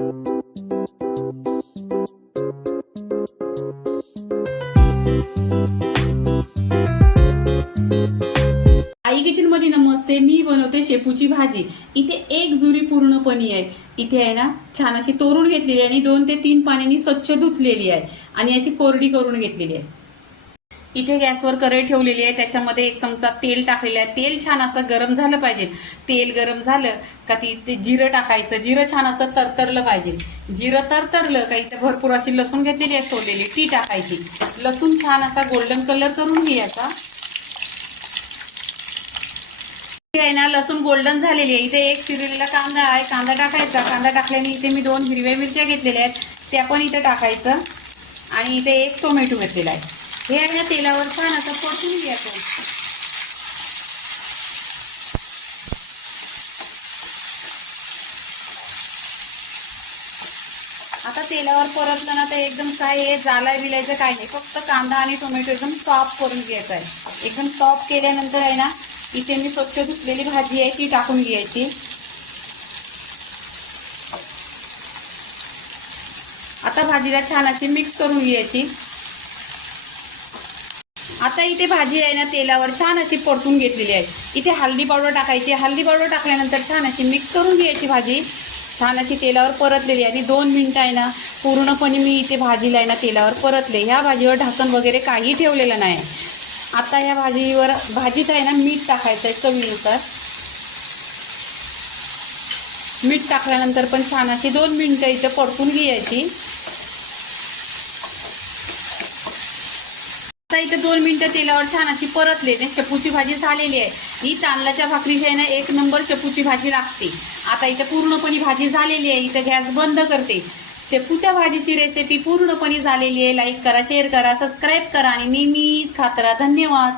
आई kitchen मध्ये नमस्ते. मी बनवते शेपूची भाजी. इथे एक जुरी पूर्णपणी आहे. इथे आहे ना छान अशी तोरून घेतलेली आहे आणि 2 ते 3 पाण्याने स्वच्छ धुतलेली आहे आणि अशी कोरडी करून घेतलेली आहे. इथे गॅसवर कढई ठेवलेली आहे. त्याच्यामध्ये 1 चमचा तेल टाकलेलं आहे. तेल छान असं गरम झालं पाहिजे. तेल गरम झालं का ते जिरं टाकायचं. जिरं छान असं तरतरलं पाहिजे. जिरं तरतरलं का इथे भरपूर अशी लसूण घेतलेली आहे सोललेली, ती टाकायची. लसूण छान असा गोल्डन कलर करून घ्यायचा. आहे ना लसूण गोल्डन झालेली आहे. इथे एक चिरलेला कांदा आहे, कांदा टाकायचा. कांदा टाकल्याने इथे मी 2 हिरव्या मिरच्या घेतलेल्या आहेत, त्या पण इथे टाकायचं. आणि इथे 1 टोमॅटो घेतलेला आहे. हे आहे ना तेलावर छान असं परतून घ्यायचं. आता तेलावर परतलं ना तर एकदम काय हे बिलायचं काय नाही, फक्त कांदा आणि टोमॅटो एकदम सॉफ्ट करून घ्यायचा आहे. एकदम सॉफ्ट केल्यानंतर आहे ना इथे मी स्वच्छ धुतलेली भाजी आहे ती टाकून घ्यायची. आता भाजीला छान अशी मिक्स करून घ्यायची. आता इथे भाजी आहे ना तेलावर छान अशी परतून घेतलेली आहे. इथे हळदी पावडर टाकायची. हळदी पावडर टाकल्यानंतर छान अशी मिक्स करून घ्यायची. भाजी छान अशी तेलावर परतलेली आहे आणि 2 मिनिटं आहे ना पूर्णपणे मी इथे भाजीला आहे ना तेलावर परतले. ह्या भाजीवर ढक्कन वगैरे काही ठेवलेलं नाही. आता ह्या भाजीत आहे ना मीठ टाकायचं आहे चवीनुसार. मीठ टाकल्यानंतर पण छान अशी 2 मिनिटं इथे परतून घ्यायची. आता इथे 2 मिनिटं तेलावर छान अशी परतले. शेपूची भाजी झालेली आहे. ही तांदळाच्या भाकरीची आहे ना 1 नंबर शेपूची भाजी लागते. आता इथे पूर्णपणे भाजी झालेली आहे. इथे गॅस बंद करते. शेपूच्या भाजीची रेसिपी पूर्णपणे झालेली आहे. लाईक करा, शेअर करा, सबस्क्राईब करा आणि नेहमीच खात राहा. धन्यवाद.